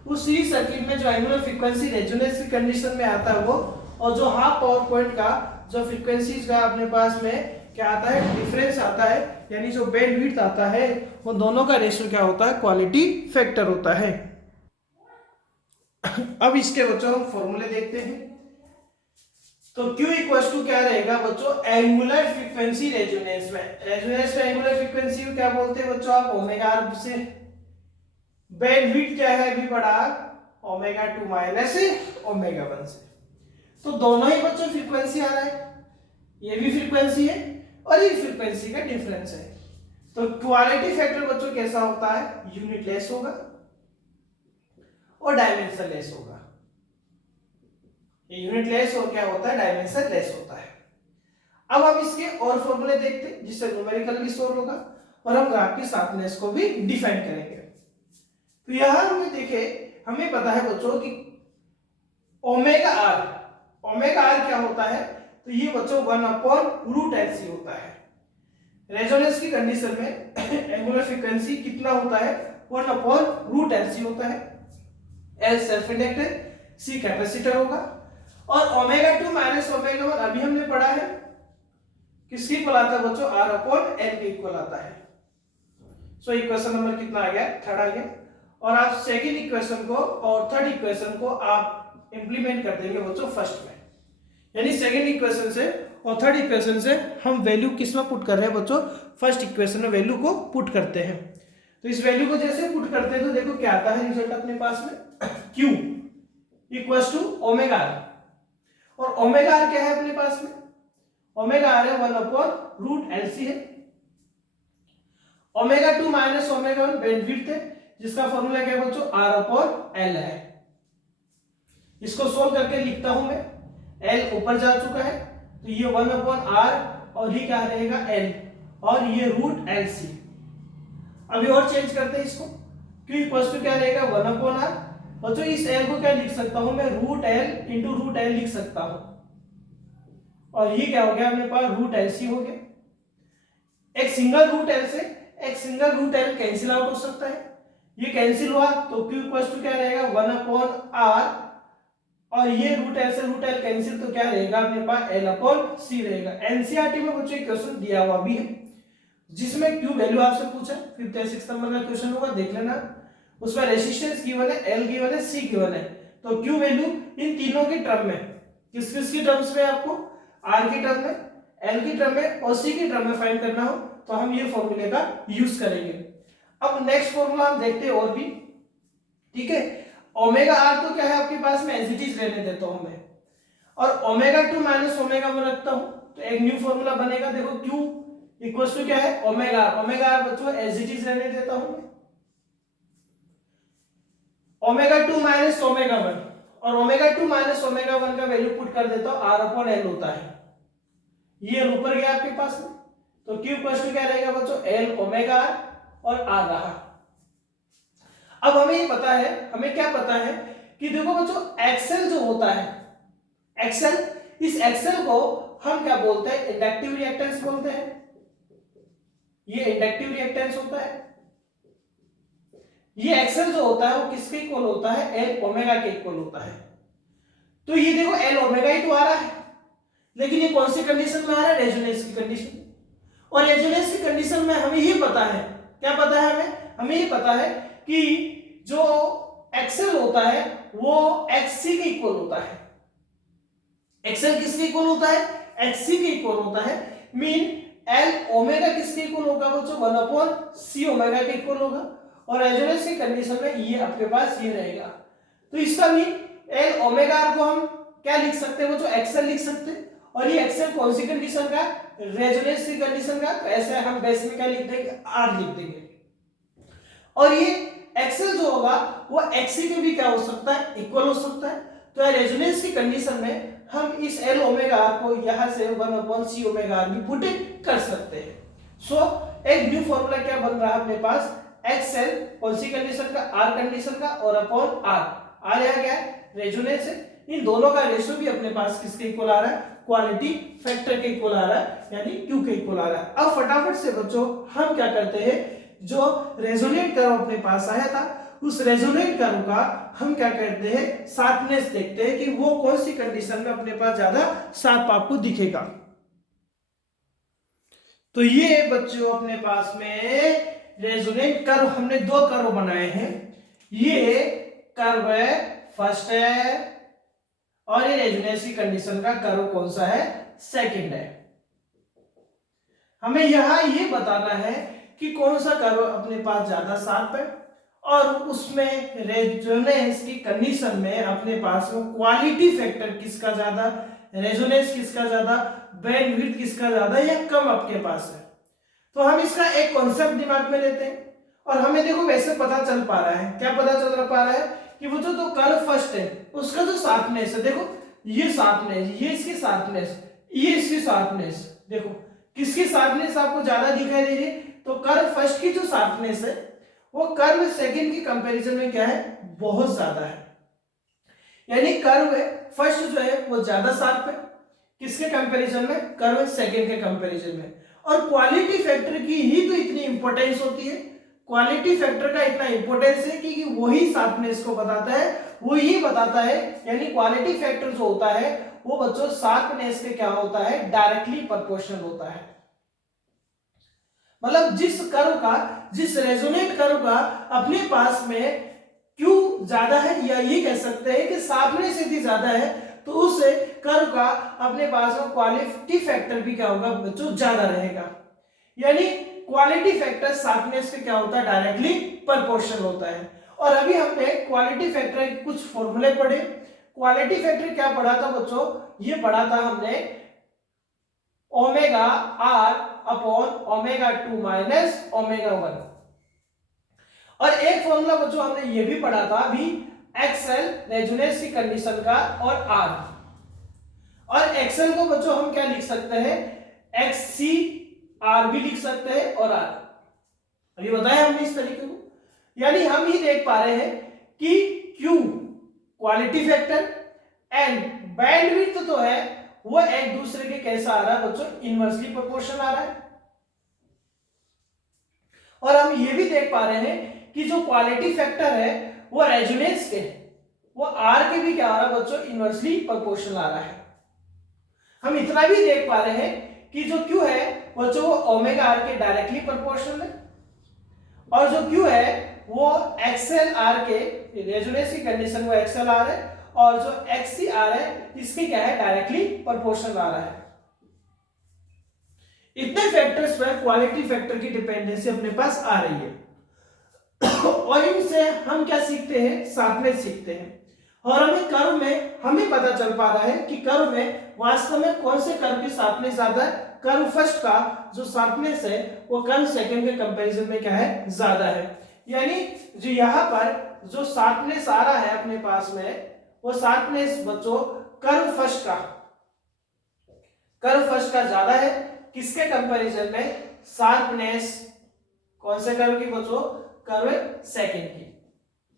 उस सीरीज सर्किट में जो एंगुलर फ्रीक्वेंसी रेजोनेंस की कंडीशन में आता है वो, और जो हाफ पावर पॉइंट का जो फ्रीक्वेंसीज का अपने पास में क्या आता है, डिफरेंस आता है, यानी जो बैंडविड्थ आता है वो दोनों का रेशियो क्या होता है, क्वालिटी फैक्टर होता है। अब इसके बच्चों हम फॉर्मूले देखते हैं। तो Q इक्वल्स टू क्या रहेगा बच्चों, एंगुलर फ्रीक्वेंसी रेजोनेंस में एंगुलर फ्रीक्वेंसी को क्या बोलते हैं बच्चों आप, ओमेगा आर से। बैंडविड्थ क्या है अभी पढ़ा, ओमेगा 2 माइनस ओमेगा 1 से। तो दोनों ही बच्चों फ्रीक्वेंसी आ रहा है, ये भी फ्रीक्वेंसी है और ये फ्रीक्वेंसी का डिफरेंस है। तो क्वालिटी फैक्टर बच्चों कैसा होता है, यूनिट लेस होगा और डायमेंशन लेस होगा। ये यूनिट लेस और क्या होता है, डायमेंशन लेस होता है। अब हम इसके और फॉर्मूले देखते हैं जिससे न्यूमेरिकल भी सोल्व होगा और हम ग्राफ की शार्पनेस को भी डिफाइन करेंगे। तो यहां हमें देखे, हमें पता है बच्चों कि ओमेगा आर क्या होता है, तो ये बच्चों 1/√LC होता है। रेजोनेंस की कंडीशन में एंगुलर फ्रीक्वेंसी कितना होता है, 1/√LC होता है। L self inductance, C capacitor होगा और ओमेगा 2 माइनस ओमेगा 1 अभी हमने पढ़ा है किसके इक्वल आता है बच्चों, R/L के इक्वल आता है। सो इक्वेशन नंबर कितना आ गया, थर्ड आ गया। और आप सेकंड इक्वेशन को और थर्ड इक्वेशन को आप इंप्लीमेंट कर देंगे बच्चों फर्स्ट में। यानी सेकंड इक्वेशन से और थर्ड इक्वेशन से हम वैल्यू किस में पुट कर रहे हैं बच्चों, फर्स्ट इक्वेशन में वैल्यू को पुट करते हैं। तो इस वैल्यू को जैसे पुट करते हैं तो देखो क्या आता है रिजल्ट अपने पास में, Q equals to omega r. और ओमेगा आर क्या है अपने पास में, ओमेगा आर है 1/√LC है। ओमेगा 2 माइनस ओमेगा 1 बैंडविड्थ है जिसका फॉर्मूला क्या है बच्चों, R/L है। इसको सोल्व करके लिखता हूं मैं, L ऊपर जा चुका है तो ये 1/R और ये क्या रहेगा L और ये √LC। अभी और चेंज करते हैं इसको, Q इक्वल्स टू क्या रहेगा 1/R। बच्चों इस L को क्या लिख सकता हूं मैं, √L इंटू √L लिख सकता हूं और ये क्या हो गया अपने पास, √LC हो गया। एक सिंगल √L से एक सिंगल √L कैंसिल आउट हो सकता है, ये कैंसिल हुआ तो Q इक्वल्स टू क्या रहेगा 1/R और ये √L से √L कैंसिल तो क्या रहेगा अपने पास L/C रहेगा। एनसीईआरटी में बच्चों क्वेश्चन दिया हुआ भी है जिसमें Q वैल्यू आपसे पूछा, 5th या 6th नंबर का क्वेश्चन होगा, देख लेना। उसमें रेजिस्टेंस गिवन है, L गिवन है, C गिवन है। तो Q वैल्यू इन तीनों के टर्म में, किस किस की टर्म्स में आपको, आर की टर्म में, एल की टर्म में और सी की टर्म में फाइंड करना हो तो हम ये फॉर्मूले का यूज करेंगे। अब नेक्स्ट फॉर्मूला हम देखते हैं और भी, ठीक है। ओमेगा आर तो क्या है आपके पास में, एज इट इज रहने देता हूं मैं, और ओमेगा 2 माइनस ओमेगा 1 रखता हूं तो एक न्यू फॉर्मूला बनेगा। देखो Q इक्वल्स टू क्या है, ओमेगा आर। ओमेगा आर बच्चों एज इट इज रहने देता हूं, ओमेगा 2 माइनस ओमेगा 1, और ओमेगा 2 माइनस ओमेगा 1 का वैल्यू पुट कर देता हूं, आर अपॉन एल होता है। ये ऊपर गया आपके पास में, तो Q इक्वल्स टू क्या रहेगा बच्चों, एल ओमेगा आर और आर रहा। अब हमें ये पता है, हमें क्या पता है कि देखो बच्चों एक्सेल जो होता है, एक्सेल, इस एक्सेल को हम क्या बोलते हैं, इंडक्टिव रिएक्टेंस बोलते हैं। ये इंडक्टिव रिएक्टेंस होता है। ये एक्सेल जो होता है वो किसके इक्वल होता है, एल ओमेगा के इक्वल होता है। तो ये देखो एल ओमेगा ही तो आ रहा है, लेकिन ये कौन सी कंडीशन में आ रहा है, रेजोनेंस की कंडीशन। और रेजोनेंस की कंडीशन में हमें ये पता है, क्या पता है हमें ये पता है कि जो एक्सेल होता है वो एक्ससी के इक्वल होता है। एक्सेल किसके इक्वल होता है, एक्ससी के इक्वल होता है। मीन एल ओमेगा किसके इक्वल होगा बच्चों, 1 अपॉन सी ओमेगा के इक्वल होगा। और रेजोनेंस की कंडीशन में ये आपके पास ये रहेगा। तो इसका मीन एल ओमेगा आर को हम क्या लिख सकते हैं बच्चों, एक्सेल लिख सकते हैं। और ये एक्सेल कौन सी कंडीशन का, रेजोनेंस की कंडीशन का, तो ऐसे हम बेस में क्या लिख देंगे, आर लिख देंगे। और ये एक्सेल जो होगा वो एक्सी के भी क्या हो सकता है, इक्वल हो सकता है। तो रेजोनेंस की कंडीशन में हम इस एल ओमेगा आर को यहां से 1 अपॉन सी ओमेगा आर भी पुट कर सकते हैं। सो एक न्यू फॉर्मूला क्या बन रहा है अपने पास, एक्सेल कौन सी कंडीशन का, आर कंडीशन का, और अपॉन आर। आर यहाँ क्या है, रेजोनेंस है। इन दोनों का रेशियो भी अपने पास किसके इक्वल आ रहा है, क्वालिटी फैक्टर के इक्वल आ रहा है, यानी क्यू के इक्वल आ रहा है। अब फटाफट से बच्चों हम क्या करते हैं, जो रेजोनेट कर्व अपने पास आया था उस रेजोनेट कर्व का हम क्या करते हैं, शार्पनेस देखते हैं कि वो कौन सी कंडीशन में अपने पास ज्यादा शार्प आपको दिखेगा। तो ये बच्चों अपने पास में रेजोनेट कर्व, हमने 2 कर्व बनाए हैं। ये कर्व है फर्स्ट है, और ये रेजोनेंस की कंडीशन का कर्व कौन सा है, सेकंड है। हमें यहां ये बताना है कि कौन सा कर्व अपने पास ज्यादा शार्प है, और उसमें रेजोनेंस की कंडीशन में अपने पास में क्वालिटी फैक्टर किसका ज्यादा, रेजोनेंस किसका ज्यादा, बैंडविड्थ किसका ज्यादा या कम आपके पास है। तो हम इसका एक कॉन्सेप्ट दिमाग में लेते हैं, और हमें देखो वैसे पता चल पा रहा है, क्या पता चल पा रहा है कि वो जो कर्व फर्स्ट है उसका जो शार्पनेस है, देखो ये शार्पनेस, ये इसकी शार्पनेस, ये इसकी शार्पनेस, देखो किसकी शार्पनेस आपको ज्यादा दिखाई दे रही है, तो कर्व फर्स्ट की जो शार्पनेस है वो कर्व सेकंड की कंपैरिजन में क्या है, बहुत ज्यादा है। यानी कर्व फर्स्ट जो है वो ज्यादा शार्प है, किसके कंपैरिजन में, कर्व सेकंड के कंपैरिजन में। और क्वालिटी फैक्टर की ही तो इतनी इंपॉर्टेंस होती है, क्वालिटी फैक्टर का इतना इंपॉर्टेंस है कि वही शार्पनेस को बताता है, वो ये बताता है, यानी क्वालिटी फैक्टर जो होता है वो बच्चों शार्पनेस के क्या होता है, डायरेक्टली प्रोपोर्शनल होता है। मतलब जिस कर्व का, जिस रेजोनेट कर्व का अपने पास में क्यू ज्यादा है, या ये कह सकते हैं कि शार्पनेस यदि ज्यादा है तो उस कर्व का अपने पास में क्वालिटी फैक्टर भी क्या होगा बच्चों, ज्यादा रहेगा। यानी क्वालिटी फैक्टर शार्पनेस के क्या होता है, डायरेक्टली प्रोपोर्शनल होता है। और अभी हमने क्वालिटी फैक्टर के कुछ फॉर्मूले पढ़े। क्वालिटी फैक्टर क्या पढ़ा था बच्चों, ये पढ़ा था हमने omega r upon omega 2 minus omega 1। और एक फॉर्मूला बच्चों हमने ये भी पढ़ा था अभी, एक्सएल रेजोनेंस की कंडीशन का, और आर। और एक्सएल को बच्चों हम क्या लिख सकते हैं, एक्ससी आर भी लिख सकते हैं, और आर अभी बताया हमने इस तरीके को। यानी हम ही देख पा रहे हैं कि Q quality factor and bandwidth तो है वो एक दूसरे के कैसा आ रहा है बच्चों, इनवर्सली प्रोपोर्शनल आ रहा है। और हम ये भी देख पा रहे हैं कि जो क्वालिटी फैक्टर है वो रेजोनेंस के, वो आर के भी क्या आ रहा है बच्चों, इनवर्सली प्रोपोर्शनल आ रहा है। हम इतना भी देख पा रहे हैं कि जो क्यू है बच्चों वो ओमेगा आर के डायरेक्टली प्रोपोर्शनल है, और जो क्यू है वो एक्सएल आर के, रेजोनेंस की कंडीशन वो एक्सएल आर है, और जो एक्सी आर है इसके क्या है, डायरेक्टली प्रोपोर्शनल आ रहा है। इतने फैक्टर्स पर क्वालिटी फैक्टर की डिपेंडेंसी अपने पास आ रही है। और इनसे हम क्या सीखते हैं, शार्पनेस सीखते हैं। और हमें कर्व में हमें पता चल पा रहा है कि कर्व में वास्तव में कौन से कर्व की शार्पनेस ज्यादा है। कर्व फर्स्ट का जो शार्पनेस है वो कर्व सेकंड के कंपैरिजन में क्या है, ज्यादा है। यानी जो यहाँ पर जो शार्पनेस आ रहा है अपने पास में, वो शार्पनेस बच्चों कर्व फर्स्ट का ज्यादा है। किसके कंपैरिजन में, शार्पनेस कौन से कर्व की बच्चों, कर्व सेकंड की।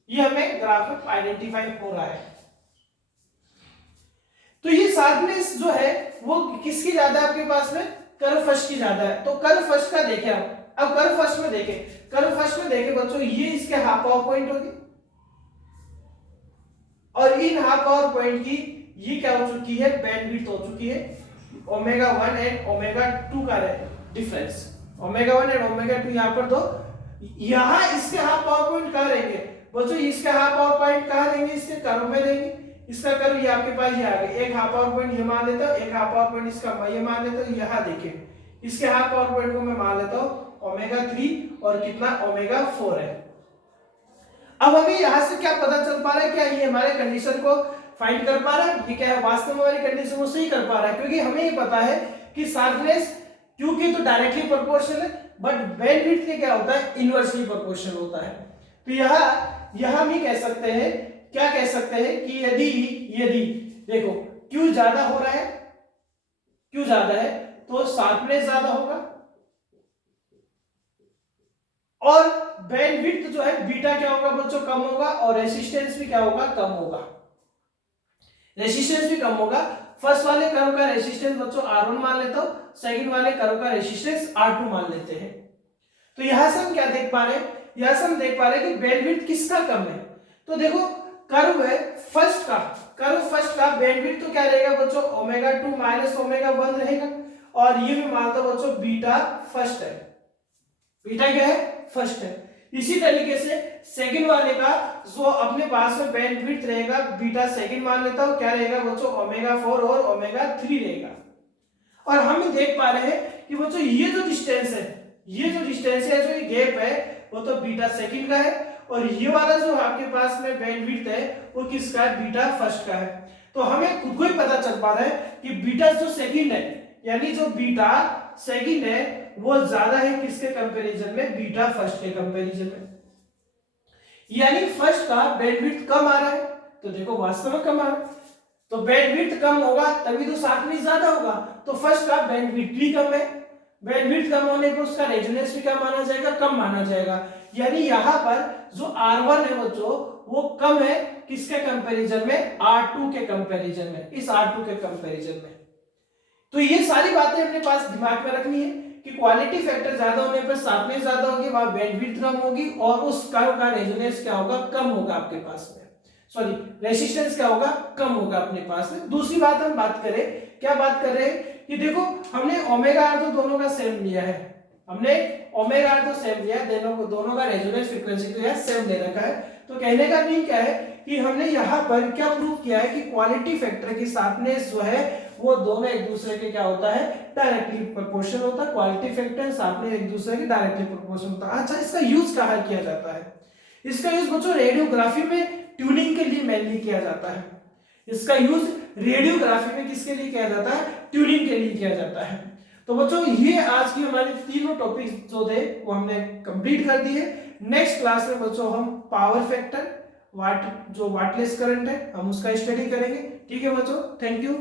ये हमें ग्राफ में आइडेंटिफाई हो रहा है। तो ये शार्पनेस जो है वो किसकी ज्यादा है आपके पास में, कर्व फर्स्ट की ज्यादा है। तो कर्व फर्स्ट का देखें आप, अब कर्व फर्स्ट में देखें बच्चों, ये इसके हाफ पावर पॉइंट होगी और इन हाफ पावर पॉइंट की ये क्या हो चुकी है, बैंडविड्थ हो चुकी है ओमेगा 1 एंड ओमेगा 2 का डिफरेंस। ओमेगा 1 एंड ओमेगा 2 यहां पर दो, यहां इसके हाफ पावर पॉइंट कहां रहेंगे बच्चों, इसका हाफ पावर पॉइंट कहां देंगे, इसके कर्व में देंगे। इसका कर्व ये आपके पास ये आ गया, एक हाफ पावर पॉइंट ये मान लेता हूं, एक हाफ पावर पॉइंट इसका मैं ये मान लेता हूं। यहां देखिए इसके हाफ पावर पॉइंट को मैं मान लेता हूं ओमेगा 3 और कितना ओमेगा 4 है। अब हमें यहां से क्या पता चल पा रहा है, क्या ये हमारे कंडीशन को फाइंड कर पा रहा है, ये क्या है वास्तव में हमारी कंडीशन को सही कर पा रहा है। क्योंकि हमें ये पता है कि शार्पनेस क्योंकि तो डायरेक्टली प्रोपोर्शनल है, बट बैंडविड्थ के क्या होता है, इनवर्सली प्रोपोर्शनल होता है। तो यहां हम ये कह सकते हैं, क्या कह सकते हैं कि यदि देखो Q ज्यादा हो रहा है, Q ज्यादा है तो शार्पनेस ज्यादा होगा, और बैंडविड्थ जो है बीटा क्या होगा बच्चों, कम होगा, और रेसिस्टेंस भी क्या होगा, कम होगा। रेसिस्टेंस भी कम होगा। फर्स्ट वाले कर्व का रेसिस्टेंस बच्चों R1 मान लेता हूं, सेकंड वाले कर्व का रेसिस्टेंस R2 मान लेते हैं। तो यहां से हम क्या देख पा रहे हैं, यहां से हम देख पा रहे हैं कि बैंडविड्थ किसका कम है। तो देखो कर्व है फर्स्ट का बैंडविड्थ तो क्या रहेगा बच्चों, ओमेगा 2 माइनस ओमेगा 1 रहेगा, और ये भी मानता हूं बच्चों बीटा फर्स्ट है, बीटा क्या है, फर्स्ट है। इसी तरीके से सेकंड वाले का जो अपने पास में बैंडविड्थ रहेगा, बीटा सेकंड मान लेता हूं, क्या रहेगा बच्चों, ओमेगा 4 और ओमेगा 3 रहेगा। और हम देख पा रहे हैं कि बच्चों ये जो डिस्टेंस है, जो ये गैप है वो तो बीटा सेकंड का है, और ये वाला जो आपके पास में बैंडविड्थ है वो किसका है, बीटा फर्स्ट का है। तो हमें खुद को ही पता चल पा रहा है कि बीटा जो सेकंड है, यानी जो बीटा सेकंड है वो ज्यादा है किसके कंपैरिजन में, बीटा फर्स्ट के कंपैरिजन में। यानी फर्स्ट का बैंडविड्थ कम आ रहा है, तो देखो वास्तव में कम आ रहा है, तो बैंडविड्थ कम होगा तभी तो शार्पनेस ज्यादा होगा। तो फर्स्ट का बैंडविड्थ भी कम है, बैंडविड्थ कम होने पर उसका रेजोनेंस भी क्या माना जाएगा, कम माना जाएगा। यानी यहाँ पर जो R1 है बच्चों वो कम है किसके कंपैरिजन में, R2 के कंपैरिजन में, इस R2 के कंपैरिजन में। तो ये सारी बातें अपने पास दिमाग में रखनी है कि क्वालिटी फैक्टर ज्यादा होने पर शार्पनेस ज्यादा होगी, वहां बैंडविड्थ कम होगी, और उस कर्व का रेजोनेंस क्या होगा, कम होगा आपके पास में, सॉरी रेसिस्टेंस क्या होगा, कम होगा अपने पास में। दूसरी बात हम बात करें, क्या बात कर रहे हैं कि देखो हमने ओमेगा आर तो दोनों का सेम लिया है, हमने ओमेगा आर तो सेम लिया है, दोनों का रेजोनेंस फ्रीक्वेंसी तो यहां सेम ले रखा है। तो कहने का मीन क्या है कि हमने यहाँ पर क्या प्रूव किया है कि क्वालिटी फैक्टर की शार्पनेस जो है वो दोनों एक दूसरे के क्या होता है, डायरेक्टली प्रोपोर्शनल होता है। क्वालिटी फैक्टर शार्पनेस एक दूसरे के डायरेक्टली प्रोपोर्शनल होता है। अच्छा, इसका यूज कहाँ किया जाता है, इसका यूज बच्चों रेडियोग्राफी में ट्यूनिंग के लिए मेनली किया जाता है। इसका यूज रेडियोग्राफी में किसके लिए किया जाता है, ट्यूनिंग के लिए किया जाता है। तो बच्चों ये आज की हमारे तीनों टॉपिक्स जो थे वो हमने कंप्लीट कर दिए। नेक्स्ट क्लास में बच्चों हम पावर फैक्टर, वाटलेस करंट है, हम उसका स्टडी करेंगे। ठीक है बच्चों, थैंक यू।